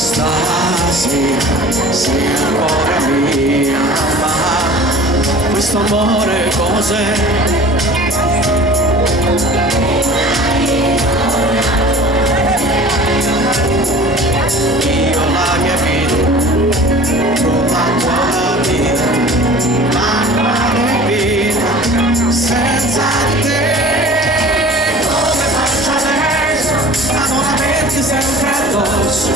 stasera sei ancora mia, ma questo amore cos'è? Io la mia vita, tu la tua vita, ma la mia vita senza di te. Come faccio adesso a non averti sempre addosso?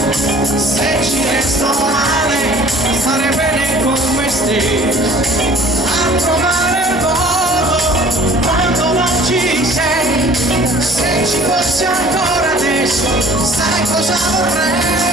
Se ci resto male, stare bene con me stesso, a trovare il modo quando non ci sei. Se ci fossi ancora adesso, sai cosa vorrei?